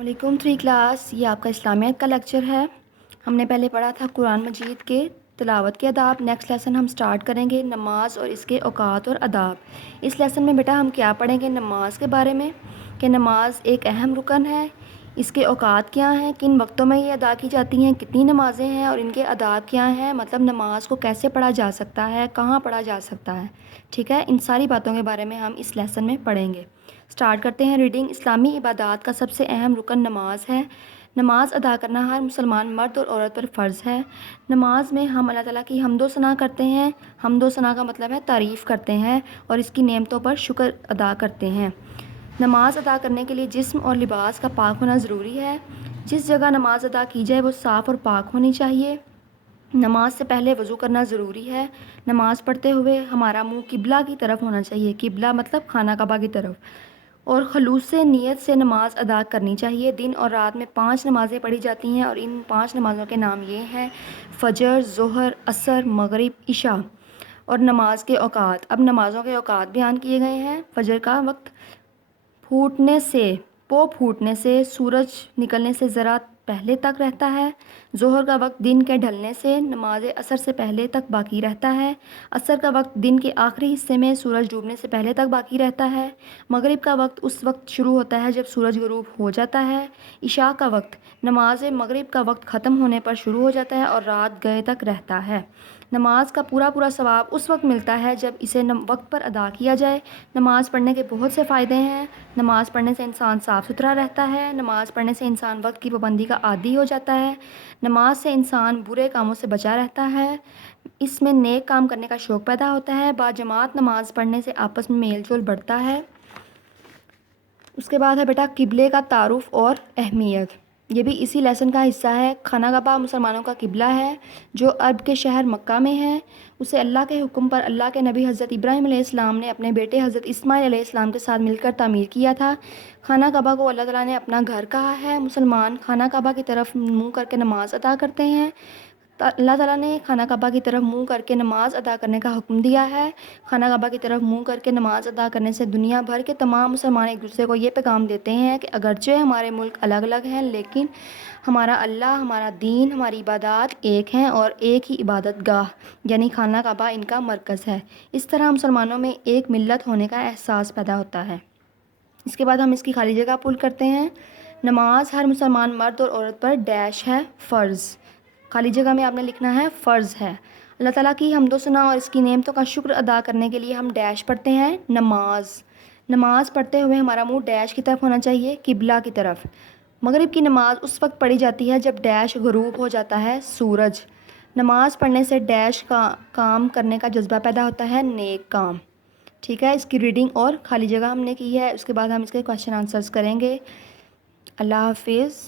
वालेकुम 3 क्लास। ये आपका इस्लामियत का लेक्चर है। हमने पहले पढ़ा था कुरान मजीद के तिलावत के आदाब। नेक्स्ट लेसन हम स्टार्ट करेंगे नमाज और इसके औकात और आदाब। इस लेसन में बेटा हम क्या पढ़ेंगे? नमाज के बारे में कि नमाज एक अहम रुकन है, इसके औकात क्या हैं, किन वक्तों में ये अदा की जाती हैं, कितनी नमाज़ें हैं और इनके आदाब क्या हैं, मतलब नमाज को कैसे पढ़ा जा सकता है, कहाँ पढ़ा जा सकता है। ठीक है, इन सारी बातों के बारे में हम इस लेसन में पढ़ेंगे। स्टार्ट करते हैं रीडिंग। इस्लामी इबादत का सबसे अहम रुकन नमाज है। नमाज अदा करना हर मुसलमान मर्द और औरत पर फ़र्ज़ है। नमाज में हम अल्लाह ताला की हम्दो सना करते हैं। हम्दो सना का मतलब है तारीफ़ करते हैं और इसकी नेमतों पर शुक्र अदा करते हैं। नमाज अदा करने के लिए जिस्म और लिबास का पाक होना ज़रूरी है। जिस जगह नमाज अदा की जाए वो साफ़ और पाक होनी चाहिए। नमाज से पहले वज़ू करना ज़रूरी है। नमाज़ पढ़ते हुए हमारा मुंह किबला की तरफ होना चाहिए। किबला मतलब खाना काबा की तरफ। और खलूस से नीयत से नमाज अदा करनी चाहिए। दिन और रात में 5 नमाज़ें पढ़ी जाती हैं और इन 5 नमाज़ों के नाम ये हैं: फ़जर, ज़ोहर, असर, मगरिब, इशा। और नमाज के औकात। अब नमाज़ों के औकात बयान किए गए हैं। फ़जर का वक्त फूटने से सूरज निकलने से ज़रा पहले तक रहता है। ज़ोहर का वक्त दिन के ढलने से नमाज असर से पहले तक बाकी रहता है। असर का वक्त दिन के आखिरी हिस्से में सूरज डूबने से पहले तक बाकी रहता है। मगरिब का वक्त उस वक्त शुरू होता है जब सूरज गुरूब हो जाता है। इशा का वक्त नमाज मगरिब का वक्त ख़त्म होने पर शुरू हो जाता है और रात गए तक रहता है। नमाज का पूरा सवाब उस वक्त मिलता है जब इसे वक्त पर अदा किया जाए। नमाज पढ़ने के बहुत से फ़ायदे हैं। नमाज़ पढ़ने से इंसान साफ़ सुथरा रहता है। नमाज़ पढ़ने से इंसान वक्त की पाबंदी का आदी हो जाता है। नमाज से इंसान बुरे कामों से बचा रहता है। इसमें नेक काम करने का शौक़ पैदा होता है। बाजमात नमाज़ पढ़ने से आपस में मेल जोल बढ़ता है। उसके बाद है बेटा किबले का तारुफ़ और अहमियत। ये भी इसी लेसन का हिस्सा है। खाना काबा मुसलमानों का किबला है जो अरब के शहर मक्का में है। उसे अल्लाह के हुक्म पर अल्लाह के नबी हज़रत इब्राहीम अलैहिस्सलाम ने अपने बेटे हज़रत इस्माईल अलैहिस्सलाम के साथ मिलकर तामीर किया था। खाना काबा को अल्लाह ताला ने अपना घर कहा है। मुसलमान खाना काबा की तरफ मुँह करके नमाज़ अदा करते हैं। अल्लाह ताला ने खाना काबा की तरफ मुँह करके नमाज़ अदा करने का हुक्म दिया है। खाना काबा की तरफ मुँह करके नमाज़ अदा करने से दुनिया भर के तमाम मुसलमान एक दूसरे को ये पैगाम देते हैं कि अगरचे हमारे मुल्क अलग अलग हैं लेकिन हमारा अल्लाह, हमारा दीन, हमारी इबादत एक हैं और एक ही इबादत गाह यानी खाना काबा इनका मरकज़ है। इस तरह मुसलमानों में एक मिल्लत होने का एहसास पैदा होता है। इसके बाद हम इसकी खाली जगह पुल करते हैं। नमाज हर मुसलमान मर्द और औरत पर डैश है फ़र्ज़। खाली जगह में आपने लिखना है फ़र्ज़ है। अल्लाह ताला की हम्दो सना और इसकी नेमतों का शुक्र अदा करने के लिए हम डैश पढ़ते हैं नमाज। नमाज़ पढ़ते हुए हमारा मुंह डैश की तरफ होना चाहिए, किबला की तरफ। मगरिब की नमाज़ उस वक्त पढ़ी जाती है जब डैश गुरूब हो जाता है सूरज। नमाज़ पढ़ने से डैश का काम करने का जज्बा पैदा होता है, नेक काम। ठीक है, इसकी रीडिंग और खाली जगह हमने की है। उसके बाद हम इसके क्वेश्चन आंसर्स करेंगे। अल्लाह हाफिज़।